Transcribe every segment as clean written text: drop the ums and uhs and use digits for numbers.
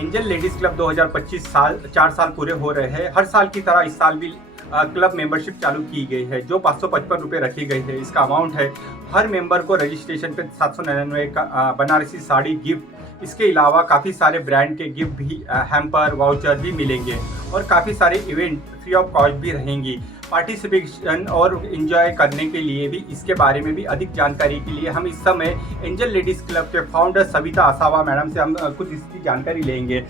Angel ladies club 2025 साल 4 साल पूरे हो रहे हैं। हर साल की तरह इस साल भी क्लब मेंबरशिप चालू की गई है, जो 555 रुपये रखी गई है। इसका अमाउंट है हर मेंबर को रजिस्ट्रेशन पे 799 का बनारसी साड़ी गिफ्ट। इसके अलावा काफ़ी सारे ब्रांड के गिफ्ट भी, हैम्पर वाउचर भी मिलेंगे और काफ़ी सारे इवेंट फ्री ऑफ कॉस्ट भी रहेंगी। पार्टिसिपेशन और एंजॉय करने के लिए भी, इसके बारे में भी अधिक जानकारी के लिए हम इस समय एंजल लेडीज़ क्लब के फाउंडर सविता आसावा मैडम से हम कुछ इसकी जानकारी लेंगे।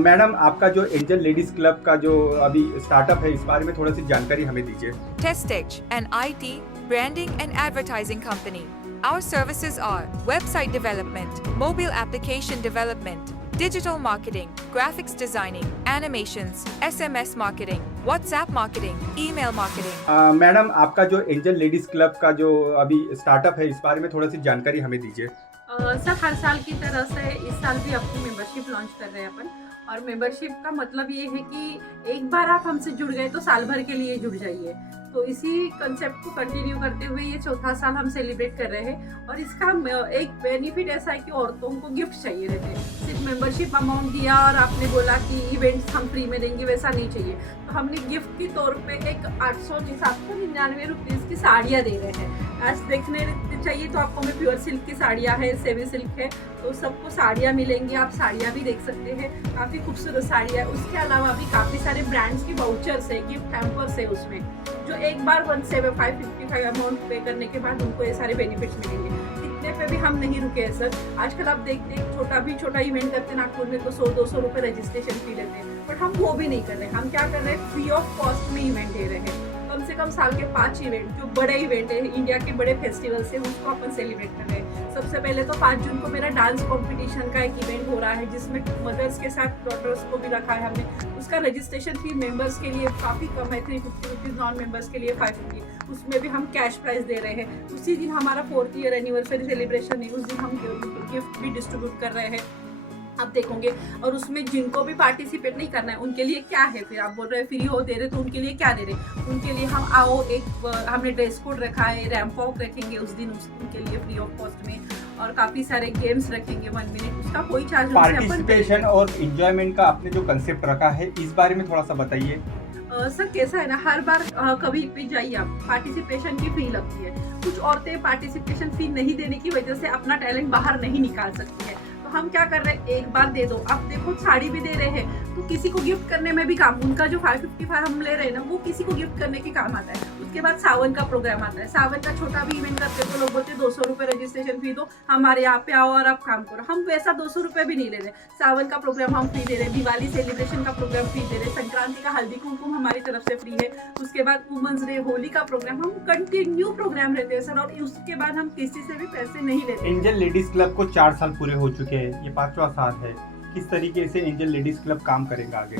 मैडम, आपका जो एंजल लेडीज़ क्लब का जो अभी स्टार्टअप है, इस बारे में थोड़ी सी जानकारी हमें दीजिए। Testech, an IT, branding and advertising company. Our services are website development, mobile application development, digital marketing, graphics designing, animations, SMS marketing, WhatsApp marketing, email marketing. Madam, आपका जो एंजल लेडीज़ क्लब का जो अभी स्टार्टअप है, इस बारे में थोड़ी सी जानकारी हमें दीजिए। सर, हर साल की तरह से इस साल भी अपनी मेंबरशिप लॉन्च कर रहे हैं अपन। और मेंबरशिप का मतलब ये है कि एक बार आप हमसे जुड़ गए तो साल भर के लिए जुड़ जाइए। तो इसी कंसेप्ट को कंटिन्यू करते हुए ये चौथा साल हम सेलिब्रेट कर रहे हैं। और इसका एक बेनिफिट ऐसा है कि औरतों को गिफ्ट चाहिए रहते हैं। सिर्फ मेंबरशिप अमाउंट दिया और आपने बोला कि इवेंट्स हम फ्री में देंगे, वैसा नहीं चाहिए। तो हमने गिफ्ट के तौर पे एक 799 रुपीज़ की साड़ियाँ दे रहे हैं। आज देखने चाहिए तो आपको में प्योर सिल्क की साड़ियाँ है, सेमी सिल्क है, तो सबको साड़ियाँ मिलेंगी। आप साड़ियाँ भी देख सकते हैं, काफ़ी खूबसूरत साड़ियाँ। उसके अलावा भी काफ़ी सारे ब्रांड्स की वाउचर्स है, गिफ्ट हैम्पर्स है उसमें, जो एक बार 555 अमाउंट पे करने के बाद उनको ये सारे बेनिफिट्स मिलेंगे। इतने पे भी हम नहीं रुके हैं सर। आजकल आप देखते हैं छोटा इवेंट करते हैं नागपुर में, तो 100-200 रुपये रजिस्ट्रेशन फी लेते हैं, बट हम वो भी नहीं कर रहे। हम क्या कर रहे हैं, फ्री ऑफ कॉस्ट में इवेंट दे रहे हैं। कम से कम साल के 5 इवेंट, जो बड़े इवेंट है, इंडिया के बड़े फेस्टिवल्स है, उसको अपन सेलिब्रेट कर रहे हैं। सबसे पहले तो 5 जून को मेरा डांस कंपटीशन का एक इवेंट हो रहा है, जिसमें मदर्स के साथ डॉटर्स को भी रखा है हमने। उसका रजिस्ट्रेशन फी मेंबर्स के लिए काफ़ी कम है, 350 रुपीज़, नॉन मेंबर्स के लिए 550। उसमें भी हम कैश प्राइज दे रहे हैं। उसी दिन हमारा 4th ईयर एनिवर्सरी सेलिब्रेशन है, उस दिन हम गिफ्ट भी डिस्ट्रीब्यूट कर रहे हैं, आप देखोगे। और उसमें जिनको भी पार्टिसिपेट नहीं करना है उनके लिए क्या है, फिर आप बोल रहे हैं फ्री हो दे रहे, तो उनके लिए क्या दे रहे? उनके लिए हम हमने ड्रेस कोड रखा है, रैंप वॉक रखेंगे उस दिन, उनके लिए फ्री ऑफ कॉस्ट में, और काफ़ी सारे गेम्स रखेंगे 1 मिनट, उसका कोई चार्ज नहीं। पार्टिसिपेशन और एंजॉयमेंट का आपने जो कंसेप्ट रखा है, इस बारे में थोड़ा सा बताइए। सर, कैसा है ना, हर बार कभी भी जाइए आप, पार्टिसिपेशन की फी लगती है। कुछ औरतें पार्टिसिपेशन फी नहीं देने की वजह से अपना टैलेंट बाहर नहीं निकाल सकती है। तो हम क्या कर रहे हैं, एक बार दे दो। आप देखो, साड़ी भी दे रहे हैं तो किसी को गिफ्ट करने में भी काम, उनका जो 555 हम ले रहे हैं ना, वो किसी को गिफ्ट करने के काम आता है। उसके बाद सावन का प्रोग्राम आता है, सावन का छोटा भी इवेंट करते हैं, तो लोग बोलते हैं 200 रुपये रजिस्ट्रेशन फी दो, हमारे यहाँ पे आओ और आप काम करो। हम वैसा 200 रुपये भी नहीं ले रहे। सावन का प्रोग्राम हम फ्री दे रहे हैं, दिवाली सेलिब्रेशन का प्रोग्राम फ्री दे रहे हैं, संक्रांति का हल्दी कुमकुम हमारी तरफ से फ्री है। उसके बाद वुमेंस डे, होली का प्रोग्राम, हम कंटिन्यू प्रोग्राम रहते हैं सर। और उसके बाद हम किसी से भी पैसे नहीं लेते। एंजल लेडीज क्लब को 4 साल पूरे हो चुके हैं, ये 5वां साल है। किस तरीके से एंजल लेडीज क्लब काम करेगा आगे?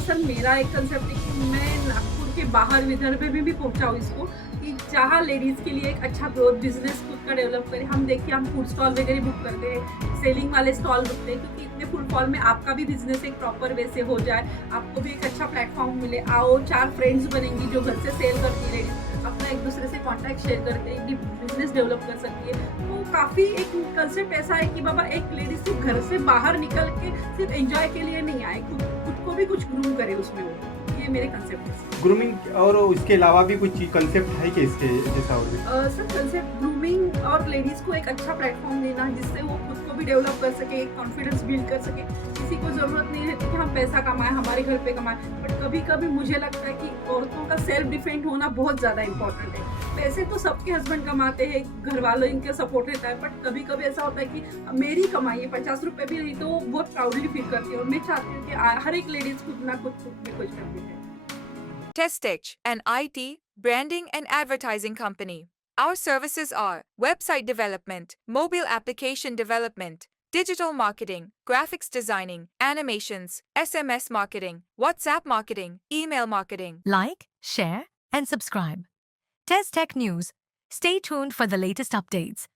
सर, मेरा एक कंसेप्ट है कि मैं नागपुर के बाहर विदर्भ में भी पहुंचाऊँ इसको, कि जहाँ लेडीज़ के लिए एक अच्छा ग्रोथ बिजनेस खुद का डेवलप करें। हम देखिए, हम फूड स्टॉल वगैरह बुक करते हैं, सेलिंग वाले स्टॉल रुकते हैं, क्योंकि इतने फुल फॉल में आपका भी बिजनेस एक प्रॉपर वे से हो जाए, आपको भी एक अच्छा प्लेटफॉर्म मिले। आओ, 4 फ्रेंड्स बनेंगी जो घर से सेल करती है, अपना एक दूसरे से कॉन्टैक्ट शेयर करके एक बिजनेस डेवलप कर सकती है। तो काफ़ी एक कंसेप्ट ऐसा है कि बाबा, एक लेडीज सिर्फ घर से बाहर निकल के सिर्फ एंजॉय के लिए नहीं आए, खुद को भी कुछ ग्रूम करे उसमें वो। ये मेरे कंसेप्ट है। ग्रूमिंग और इसके अलावा भी कुछ कंसेप्ट है कि इसके जैसा और सर, कंसेप्ट ग्रूमिंग और लेडीज़ को एक अच्छा प्लेटफॉर्म देना, जिससे वो खुद को भी डेवलप कर सके, एक कॉन्फिडेंस बिल्ड कर सके। किसी को ज़रूरत नहीं रहती कि हम पैसा कमाएं, हमारे घर पे कमाएं, बट कभी कभी मुझे लगता है कि औरतों का सेल्फ डिफेंड होना बहुत ज़्यादा इंपॉर्टेंट है। पैसे तो सबके हस्बैंड कमाते हैं, घर वालों इनके सपोर्ट रहता है, बट कभी कभी ऐसा होता है कि मेरी कमाई है, 50 रुपये भी नहीं, तो वो बहुत प्राउडली फील करती है। और मैं चाहती हूँ कि हर एक लेडीज़ खुद ना खुद में कुछ करती है। Testech, an IT, branding and advertising company. Our services are website development, mobile application development, digital marketing, graphics designing, animations, SMS marketing, WhatsApp marketing, email marketing. Like, share, and subscribe. Test Tech News. Stay tuned for the latest updates.